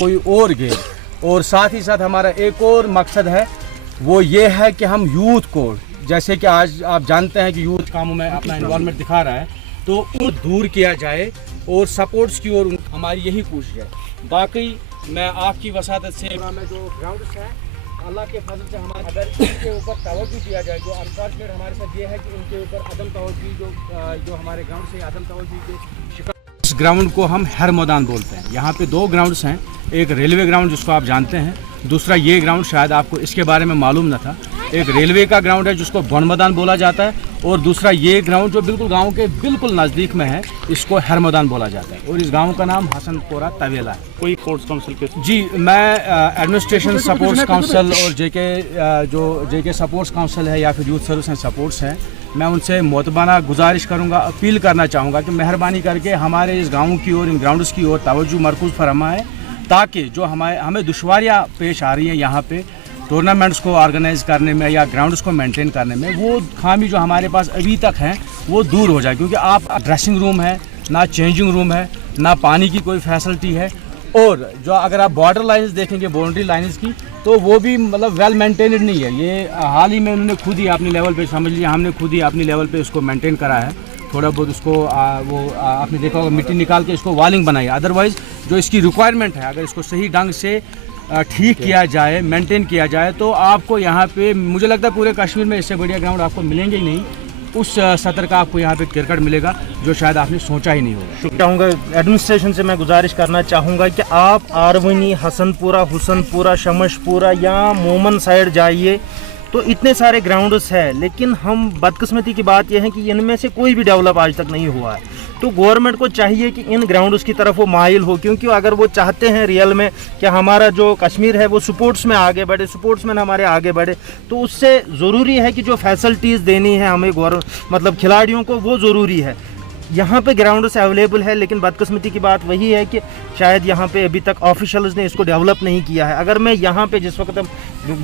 कोई और गेम। और साथ ही साथ हमारा एक और मकसद है, वो ये है कि हम यूथ को, जैसे कि आज आप जानते हैं कि यूथ कामों में अपना इन्वॉल्वमेंट दिखा रहा है, तो उनको दूर किया जाए और सपोर्ट्स की ओर हमारी यही कोशिश है। बाकी मैं आपकी वसादत से में जो ग्राउंड्स हैं, अल्लाह के फजल से हमारे अगर इनके ऊपर तवज्जो दिया जाए, जो अनफॉर्चुनेट हमारे साथ ये है कि इनके ऊपर अदम तवज्जो जो हमारे ग्राउंड से अदम तवज्जो के शिकार। इस ग्राउंड को हम हर मैदान बोलते हैं। यहाँ पे दो ग्राउंड्स हैं, एक रेलवे ग्राउंड जिसको आप जानते हैं, दूसरा ये ग्राउंड शायद आपको इसके बारे में मालूम न था। एक रेलवे का ग्राउंड है जिसको बन मैदान बोला जाता है, और दूसरा ये ग्राउंड जो बिल्कुल गांव के बिल्कुल नज़दीक में है, इसको हर मैदान बोला जाता है। और इस गांव का नाम हसनपुरा तवेला है। कोई स्पोर्ट्स काउंसिल के? जी, मैं एडमिनिस्ट्रेशन सपोर्ट्स काउंसिल और जेके सपोर्ट्स काउंसिल है या फिर यूथ सर्विस एंड सपोर्ट्स है, मैं उनसे मोतबाना गुजारिश करूंगा, अपील करना चाहूँगा कि मेहरबानी करके हमारे इस गाँव की ओर, इन ग्राउंड्स की ओर तवज्जो मरकूज़ फरमाएँ, ताकि जो हमें दुश्वारियाँ पेश आ रही हैं यहाँ पे टूर्नामेंट्स को ऑर्गेनाइज करने में या ग्राउंड्स को मेंटेन करने में, वो खामी जो हमारे पास अभी तक हैं वो दूर हो जाए। क्योंकि आप ड्रेसिंग रूम है, ना चेंजिंग रूम है, ना पानी की कोई फैसिलिटी है, और जो अगर आप बॉर्डर लाइन्स देखेंगे, बाउंड्री लाइन्स की, तो वो भी मतलब वेल मेंटेन्ड नहीं है। ये हाल ही में उन्होंने खुद ही अपने लेवल पे, समझ लीजिए हमने खुद ही अपने लेवल पे उसको मेंटेन करा है। थोड़ा बहुत उसको आपने देखा होगा मिट्टी निकाल के इसको वॉलिंग बनाई। अदरवाइज़ जो इसकी रिक्वायरमेंट है, अगर इसको सही ढंग से ठीक किया जाए, मेंटेन किया जाए, तो आपको यहाँ पे, मुझे लगता है पूरे कश्मीर में इससे बढ़िया ग्राउंड आपको मिलेंगे ही नहीं। उस सतर का आपको यहाँ पे क्रिकेट मिलेगा जो शायद आपने सोचा ही नहीं होगा। चाहूँगा एडमिनिस्ट्रेशन से मैं गुजारिश करना चाहूँगा कि आप आरवनी, हसनपुरा, हुसनपुरा, शमशपुरा या मोमन साइड जाइए, तो इतने सारे ग्राउंड्स हैं, लेकिन हम बदकिस्मती की बात यह है कि इनमें से कोई भी डेवलप आज तक नहीं हुआ है। तो गवर्नमेंट को चाहिए कि इन ग्राउंड्स की तरफ वो माइल हो, क्योंकि अगर वो चाहते हैं रियल में कि हमारा जो कश्मीर है वो स्पोर्ट्स में आगे बढ़े, स्पोर्ट्समैन हमारे आगे बढ़े, तो उससे ज़रूरी है कि जो फैसिलिटीज़ देनी है हमें मतलब खिलाड़ियों को, वो ज़रूरी है। यहाँ पे ग्राउंड्स अवेलेबल है, लेकिन बदकिस्मती की बात वही है कि शायद यहाँ पे अभी तक ऑफिशियल्स ने इसको डेवलप नहीं किया है। अगर मैं यहाँ पे जिस वक्त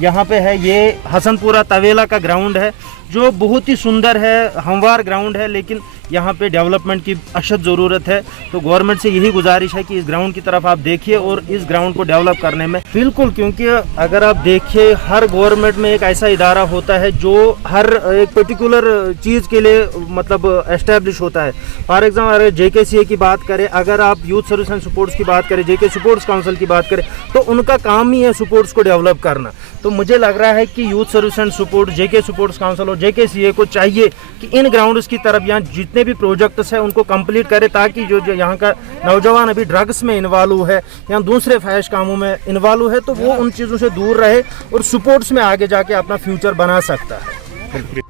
यहाँ पे है, ये हसनपुरा तवेला का ग्राउंड है जो बहुत ही सुंदर है, हमवार ग्राउंड है, लेकिन यहाँ पे डेवलपमेंट की अशद ज़रूरत है। तो गवर्नमेंट से यही गुजारिश है कि इस ग्राउंड की तरफ आप देखिए और इस ग्राउंड को डेवलप करने में बिल्कुल, क्योंकि अगर आप देखिए हर गवर्नमेंट में एक ऐसा इदारा होता है जो हर एक पर्टिकुलर चीज़ के लिए मतलब एस्टेब्लिश होता है। फॉर एग्जाम्पल अगर JKCA की बात करें, अगर आप यूथ सर्विस एंड स्पोर्ट्स की बात करें, JK स्पोर्ट्स काउंसिल की बात करें, तो उनका काम ही है स्पोर्ट्स को डेवलप करना। तो मुझे लग रहा है कि youth service and sports, JK sports council और JKCA को चाहिए कि इन ग्राउंड्स की तरफ यहाँ जितने भी प्रोजेक्ट्स हैं उनको कंप्लीट करे, ताकि जो यहाँ का नौजवान अभी ड्रग्स में इन्वॉल्व है या दूसरे फहश कामों में इन्वॉल्व है, तो वो उन चीज़ों से दूर रहे और स्पोर्ट्स में आगे जाके अपना फ्यूचर बना सकता है।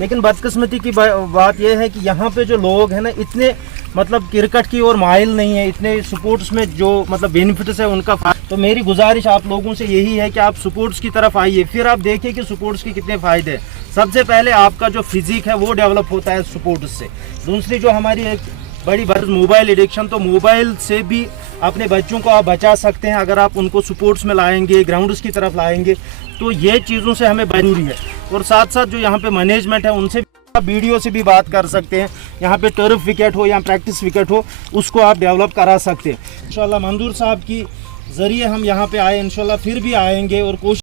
लेकिन बदकिस्मती की बात यह है कि यहाँ पे जो लोग हैं ना, इतने मतलब क्रिकेट की ओर माइल नहीं है, इतने स्पोर्ट्स में जो मतलब बेनिफिट्स है उनका। तो मेरी गुजारिश आप लोगों से यही है कि आप स्पोर्ट्स की तरफ आइए, फिर आप देखिए कि स्पोर्ट्स के कितने फ़ायदे हैं। सबसे पहले आपका जो फिजिक है वो डेवलप होता है स्पोर्ट्स से। दूसरी जो हमारी एक बड़ी बात मोबाइल एडिक्शन, तो मोबाइल से भी अपने बच्चों को आप बचा सकते हैं अगर आप उनको स्पोर्ट्स में लाएंगे, ग्राउंड्स की तरफ लाएंगे, तो ये चीज़ों से हमें ज़रूरी है। और साथ साथ जो यहाँ पे मैनेजमेंट है उनसे आप वीडियो से भी बात कर सकते हैं। यहाँ पे टर्फ विकेट हो या प्रैक्टिस विकेट हो, उसको आप डेवलप करा सकते हैं। इंशाल्लाह मंजूर साहब की ज़रिए हम यहाँ पे आए, इंशाल्लाह फिर भी आएंगे और कोशिश